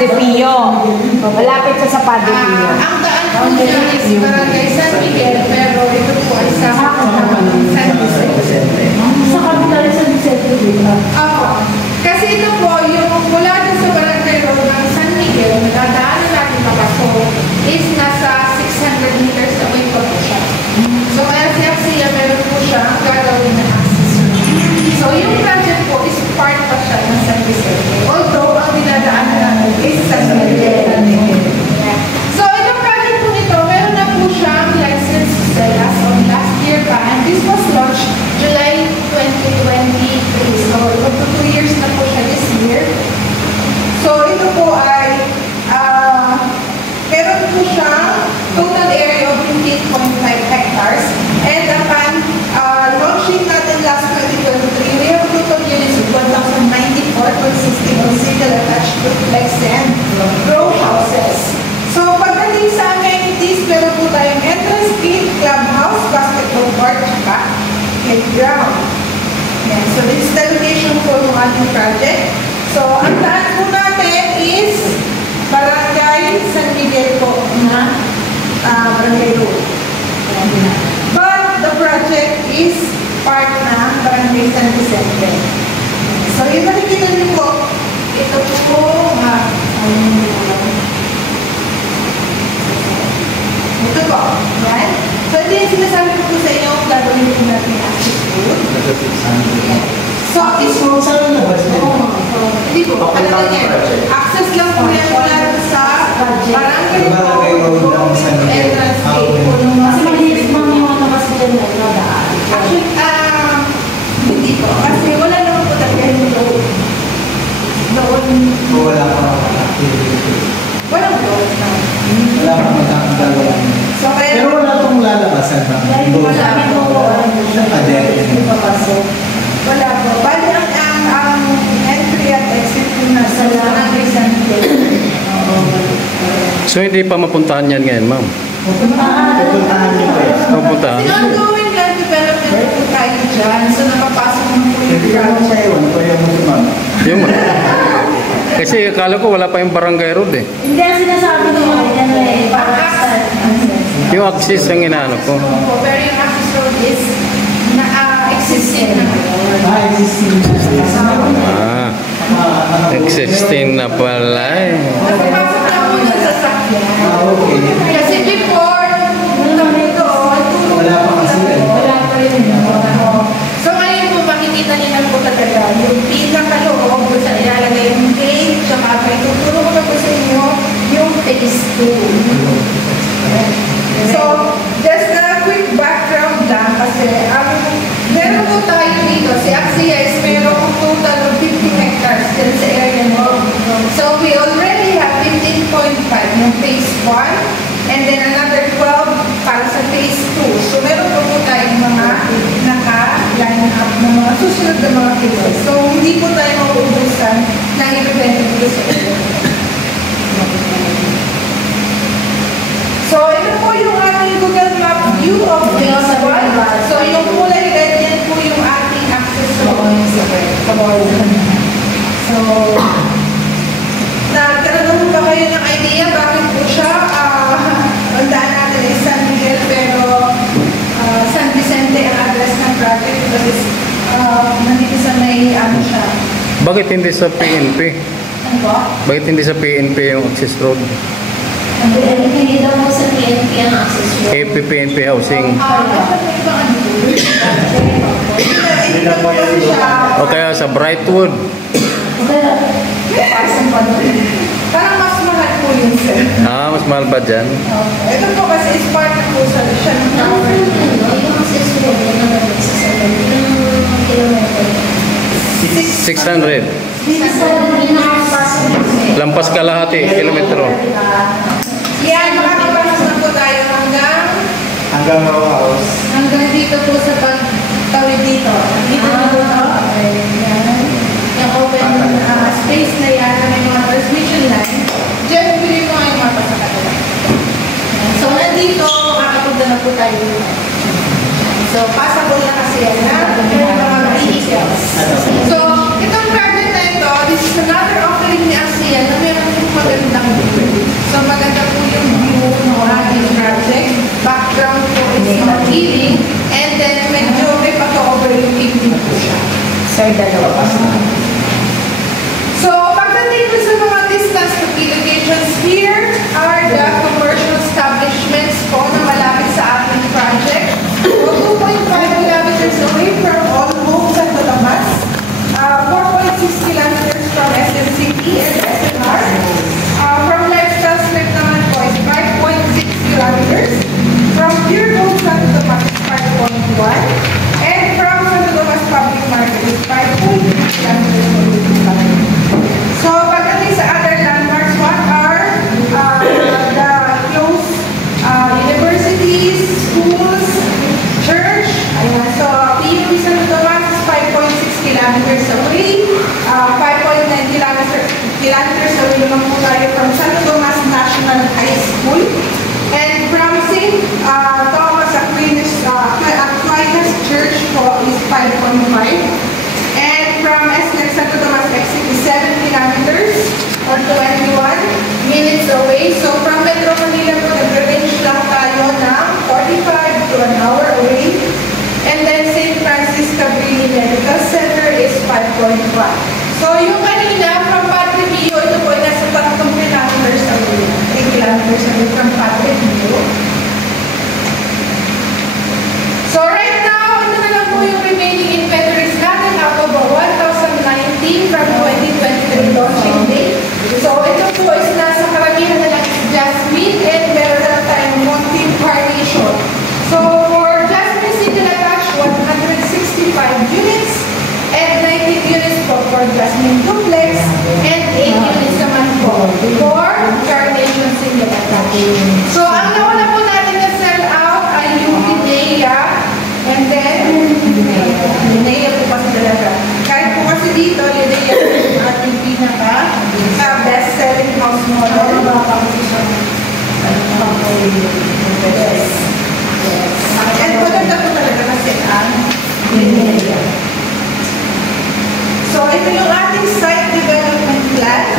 Padre Pio. Malapit sa Padre Pio. Ang daan po niya is Barangay San Miguel, pero ito po ay sa San Vicente. Sa kapital San Vicente. Kasi ito po, yung mula dun sa Barangay Road ng San Miguel, nadadaanan natin papasok, is nasa 600 meters away pa po siya. So kaya si Axia, meron po siya gagawin na access. So yung project po is part pa siya ng San Vicente. Although, ang dinadaanan natin is San Miguel. So itong project po nito, meron na po siyang license to sell as of last year pa. And this was launched July 2023. So ito 2 years na po siya this year. So ito po ay meron po siyang total area of 15.5 hectares. And upon launching natin last 2023, we have total units of 1,094 consisting of single attached duplex and row houses. So pagdating sa amenities, meron po tayong entrance gate, clubhouse, basketball court, at playground. Yan. So this is the location po ng ating project. So ang daan po natin is Barangay San Miguel po na Barangay Road. But the project is part na Barangay San Vicente. So yung makikita niyo po, ito po ito po. Right? So ito yung sinasabi ko po sa inyo, gagawin po natin access road. So it's hindi po, ano lang yan? Access lang po yan mula sa Barangay Road entrance gate po. Kasi malinis mga yung mga kasi dyan na nadaan. Actually, hindi po. Kasi wala naman po talaga yung road. Wala pa naman activity. Walang road na. Wala pa magkakagalaw. Pero wala itong lalabasan ba? Wala po. Wala po. Bali ang entry at exit po na sa Barangay San Miguel. So hindi pa mapuntahan yan ngayon, ma'am? Pupuntahan niyo pa eh. Mapuntahan? Kasi ongoing land development po tayo dyan. So napapasok mo po yung Hindi ka naman project. sa'yo, ano pa yung mga ma'am? Yung kasi akala ko wala pa yung barangay road eh. Hindi ang sinasabi ko yan eh. Yung access ang inaano ko. Pero yung access road is existing na. Existing na pala eh. Kasi pasok na po yung sasakyan. Okay. Kasi before, nung ito, Wala pa kasi eh. wala pa rin. So ngayon po, makikita niyo na po talaga yung pinakaloob kung saan ilalagay yung gate, tsaka may tuturo ko na po sa inyo yung phase 2. So, just a quick background lang kasi meron po tayo dito, si Axia is merong total of 50 hectares din sa area mo. So, we already have 15.5 yung phase 1 and then another 12 para sa phase 2. So, meron po tayong mga naka-line up ng mga susunod na mga phases. So, hindi po tayo mauubusan ng ibibenta dito sa area. So, ito po yung ating Google Map view of phase 1. So, yung kulay red, yan po yung ating access road. So, nagkaroon ba kayo ng idea bakit po siya? Ang daan natin is San Miguel, pero San Vicente ang address ng project because nandito sa may siya. Bakit hindi sa PNP? Ano po? Bakit hindi sa PNP yung access road? Hindi daw mo sa PNP ang access road. PNP housing. O kaya sa Brightwood. Parang mas mahal po yun, sir. Mas mahal ba dyan? Ito po kasi is part na po sa siya ng tower. Yung access road na nagagay sa 7 kilometer. 600. Lampas kalahati, kilometro. Yan, makakapasok na po tayo Hanggang row house. hanggang dito po sa pagtawid dito. Dito na po ito. Yan. Yung open space na yan na may mga transmission line. Diyan po yung mga mapa sa kanila. So, nandito, makakapunta na po tayo. So, passable na kasi yan na mga vehicles. So, itong project na ito, this is another offering ni ASEAN na meron yung yung kanina, from Padre Pio, ito po ay nasa 3 kilometers away. 3 kilometers away from Padre Pio. So right now, ito na lang po yung remaining inventories natin out of 1,090 from 2023 launching date. So ito po is nasa karamihan na lang is Jasmine and meron na tayong Mountain Carnation. So for Jasmine single attached, 165 units and 19 units po for Jasmine Duplex and 8 units naman po for Carnation single attached. So ang nauna po natin na sell out ay yung Linea and then Linea po kasi talaga. Kahit po kasi dito, Linea po yung ating pinaka best-selling house model. Yes. And maganda po talaga kasi ang Linea. So, ito yung ating site development plan.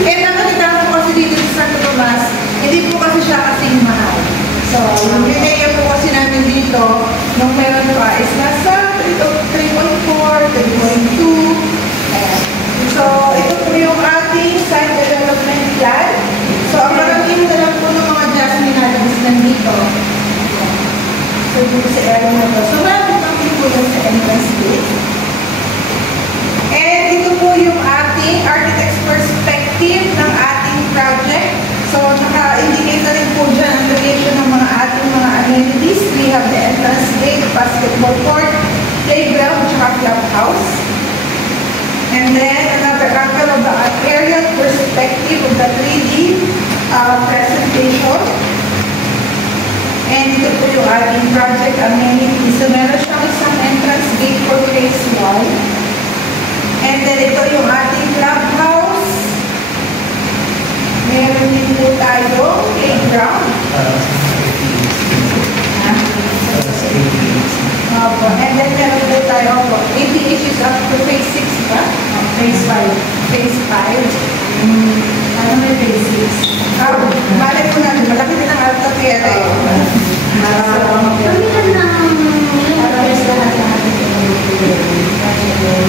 And nakakita ko kasi dito sa Santo Tomas, hindi po kasi siya kasing mahal. So, yung Linea po kasi namin dito, nung meron pa, is nasa 3.4, 3.2. So, ito po yung ating site development plan. So, ang maramihan na lang po ng mga Jasmine natin is nandito. So, dito sa area na to. So, marami pang po yan sa entrance gate. And ito po yung ating architect's perspective ng ating project. So, naka-indicate na rin po dyan ang relation ng mga ating mga amenities. We have the entrance gate, basketball court, playground, tsaka clubhouse. And then, another angle of the aerial perspective of the 3D presentation. And ito po yung ating project amenities. So, meron siyang isang entrance gate for phase 1. And then, ito yung ating clubhouse. Meron din po tayo playground. And then, meron po tayo 80 issues up to phase 6 ba? Phase 5. Phase 5. Ano may phase 6? Malay po natin, malaki din ang alta kaya tayo. Kami na ng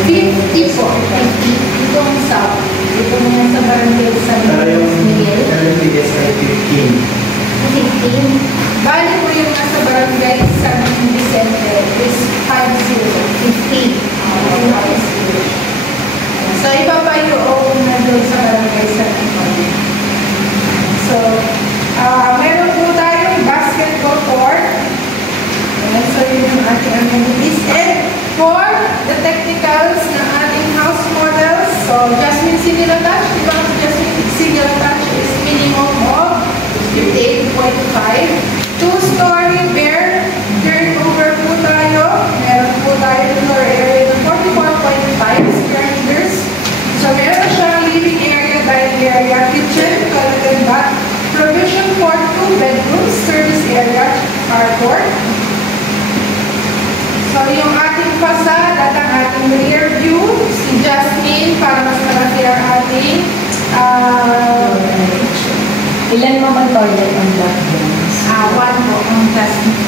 50 po. 50. Itong south. Ito naman sa barangay sa Miguel. 15. Bali po yung nasa barangay San Vicente is 50. So, iba pa yung nandun sa barangay San Vicente. So, meron po tayong basketball court. And so, yun yung ating amenities. And for the technicals ng ating house models, so, Jasmine single attached, diba ang Jasmine single attached is minimum of 58.5. 2-story bare turnover po tayo. Meron po tayo floor area ng 44.5 square meters. So, meron siyang living area, dining area, kitchen, toilet and bath, provision for 2 bedrooms, service area, carport. So, yung ating facade at ang ating rear view, si Jasmine, para mas malaki ang ating Ilan naman toilet ang black rooms? 1 po ang Jasmine.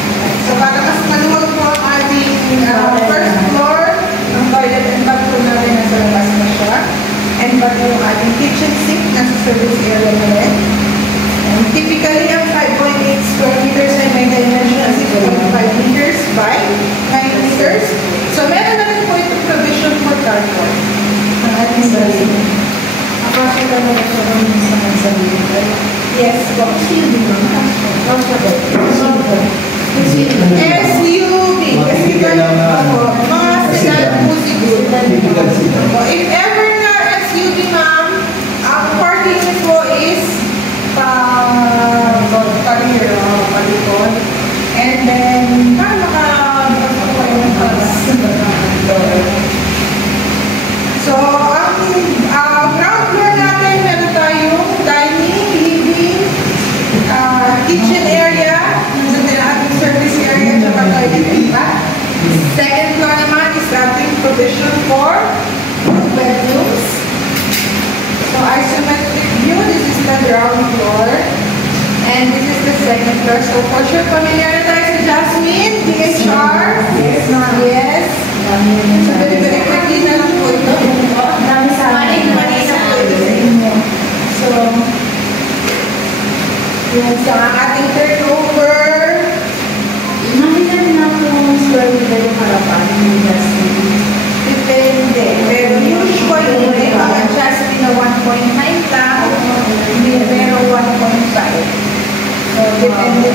So, para mas maluwag po ang ating first floor, ang toilet and bathroom natin nasa labas na siya. And pati yung ating kitchen sink, nasa service area na rin. And typically, ang 5.8 square meters ay may dimension na 6.5 meters by 9 meters. So, meron na rin po itong provision for carport. Ang ating sarili. Apasok ka na ito sa sarili. Yes, po. SUV mo. SUV. Kasi mga sedan po siguro. If ever na SUV, ma'am, ang parking po is palikod. And then, makapasok po yung So, ang ground floor natin, meron tayong dining, living, kitchen area, nandun din ang ating service area, tsaka toilet and bath. Second floor naman is ating provision for bedrooms. So, isometric view, this is the ground floor. And this is the second floor. So, for sure, familiar na tayo sa Jasmine, DHR.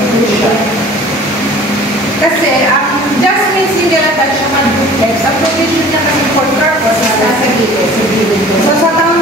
po siya. Kasi ang Jasmine single attached siya duplex, ang provision niya kasi for purpose is nasa gilid. So sa town